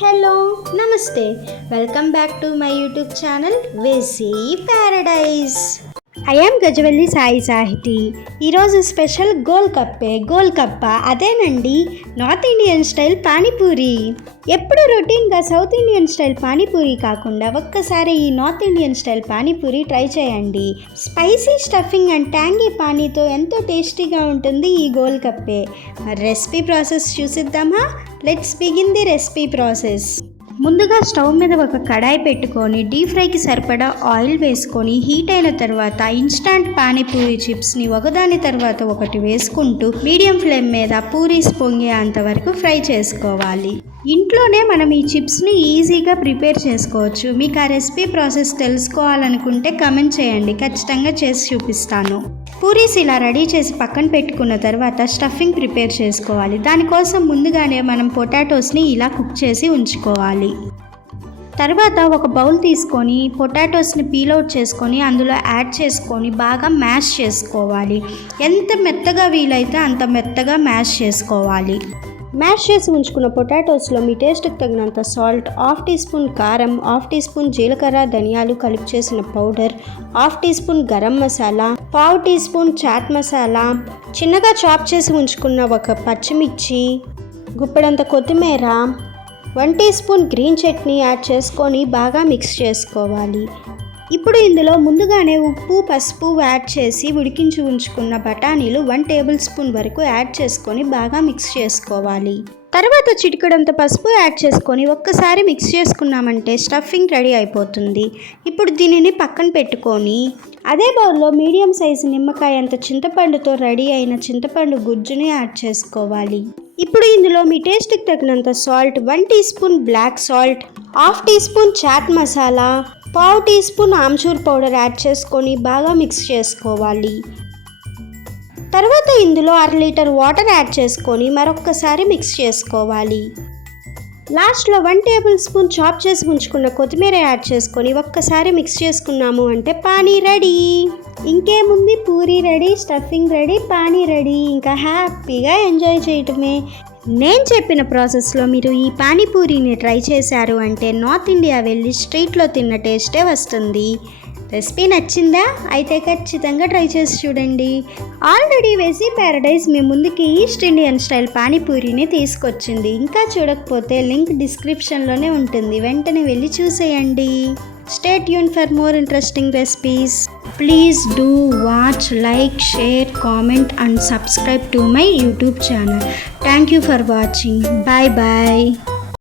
Hello నమస్తే welcome back to my YouTube channel వెసీ paradise. I am Gajavalli Sai Sahithi. ఈరోజు special గోల్కప్ప అదేనండి, నార్త్ ఇండియన్ స్టైల్ పానీపూరి. ఎప్పుడు రొటీన్గా సౌత్ ఇండియన్ స్టైల్ పానీపూరి కాకుండా ఒక్కసారి ఈ north Indian style panipuri try చేయండి. స్పైసీ స్టఫింగ్ అండ్ ట్యాంగీ పానీతో ఎంతో టేస్టీగా ఉంటుంది ఈ గోల్కప్పే. మరి రెసిపీ ప్రాసెస్ చూసిద్దామా? Let's begin the recipe process. ముందుగా స్టవ్ మీద ఒక కడాయి పెట్టుకొని డీప్ ఫ్రైకి సరిపడా ఆయిల్ వేసుకొని హీట్ అయిన తర్వాత ఇన్స్టాంట్ పానీపూరి చిప్స్ని ఒకదాని తర్వాత ఒకటి వేసుకుంటూ మీడియం ఫ్లేమ్ మీద పూరీస్ పొంగే అంతవరకు ఫ్రై చేసుకోవాలి. ఇంట్లోనే మనం ఈ చిప్స్ని ఈజీగా ప్రిపేర్ చేసుకోవచ్చు. మీకు ఆ రెసిపీ ప్రాసెస్ తెలుసుకోవాలనుకుంటే కమెంట్ చేయండి, ఖచ్చితంగా చేసి చూపిస్తాను. పూరీస్ ఇలా రెడీ చేసి పక్కన పెట్టుకున్న తర్వాత స్టఫింగ్ ప్రిపేర్ చేసుకోవాలి. దానికోసం ముందుగానే మనం పొటాటోస్ని ఇలా కుక్ చేసి ఉంచుకోవాలి. తర్వాత ఒక బౌల్ తీసుకొని పొటాటోస్ని పీల్ అవుట్ చేసుకొని అందులో యాడ్ చేసుకొని బాగా మ్యాష్ చేసుకోవాలి. ఎంత మెత్తగా వీలైతే అంత మెత్తగా మ్యాష్ చేసుకోవాలి. మ్యాష్ చేసి ఉంచుకున్న పొటాటోస్లో మీ టేస్ట్కి తగినంత సాల్ట్, 1/2 టీ స్పూన్ కారం, 1/2 టీ స్పూన్ జీలకర్ర ధనియాలు కలిపి చేసిన powder, 1/2 teaspoon garam masala, 1/2 teaspoon chaat masala, చిన్నగా చాప్ చేసి ఉంచుకున్న ఒక పచ్చిమిర్చి, గుప్పెడంత కొత్తిమీర, 1 teaspoon green chutney add చేసుకొని బాగా మిక్స్ చేసుకోవాలి. ఇప్పుడు ఇందులో ముందుగానే ఉప్పు, పసుపు యాడ్ చేసి ఉడికించి ఉంచుకున్న బఠానీలు 1 టేబుల్ స్పూన్ వరకు యాడ్ చేసుకొని బాగా మిక్స్ చేసుకోవాలి. తర్వాత చిటికెడంత పసుపు యాడ్ చేసుకొని ఒక్కసారి మిక్స్ చేసుకున్నామంటే స్టఫింగ్ రెడీ అయిపోతుంది. ఇప్పుడు దీనిని పక్కన పెట్టుకొని అదే బౌల్లో మీడియం సైజు నిమ్మకాయ అంత చింతపండుతో రెడీ అయిన చింతపండు గుజ్జుని యాడ్ చేసుకోవాలి. ఇప్పుడు ఇందులో మీ టేస్ట్కి తగినంత salt, 1 teaspoon black salt, 1/2 teaspoon chaat masala, 1/2 teaspoon amchur powder add చేసుకొని బాగా మిక్స్ చేసుకోవాలి. తర్వాత ఇందులో 1/2 లీటర్ వాటర్ యాడ్ చేసుకొని మరొక్కసారి మిక్స్ చేసుకోవాలి. లాస్ట్లో 1 టేబుల్ స్పూన్ చాప్ చేసి ఉంచుకున్న కొత్తిమీర యాడ్ చేసుకొని ఒక్కసారి మిక్స్ చేసుకున్నాము అంటే పానీ రెడీ. ఇంకేముంది, Puri ready, stuffing ready, pani ready. ఇంకా హ్యాపీగా ఎంజాయ్ చేయటమే. నేను చెప్పిన ప్రాసెస్లో మీరు ఈ పానీపూరిని ట్రై చేశారు అంటే నార్త్ ఇండియా వెళ్ళి స్ట్రీట్లో తిన్న టేస్టే వస్తుంది. రెసిపీ నచ్చిందా? అయితే ఖచ్చితంగా ట్రై చేసి చూడండి. ఆల్రెడీ వెసీ ప్యారడైజ్ మీ ముందుకి ఈస్ట్ ఇండియన్ స్టైల్ పానీపూరిని తీసుకొచ్చింది. ఇంకా చూడకపోతే లింక్ డిస్క్రిప్షన్లోనే ఉంటుంది, వెంటనే వెళ్ళి చూసేయండి. Stay tuned for more interesting recipes. Please do watch, like, share, comment and subscribe to my YouTube channel. Thank you for watching. Bye bye.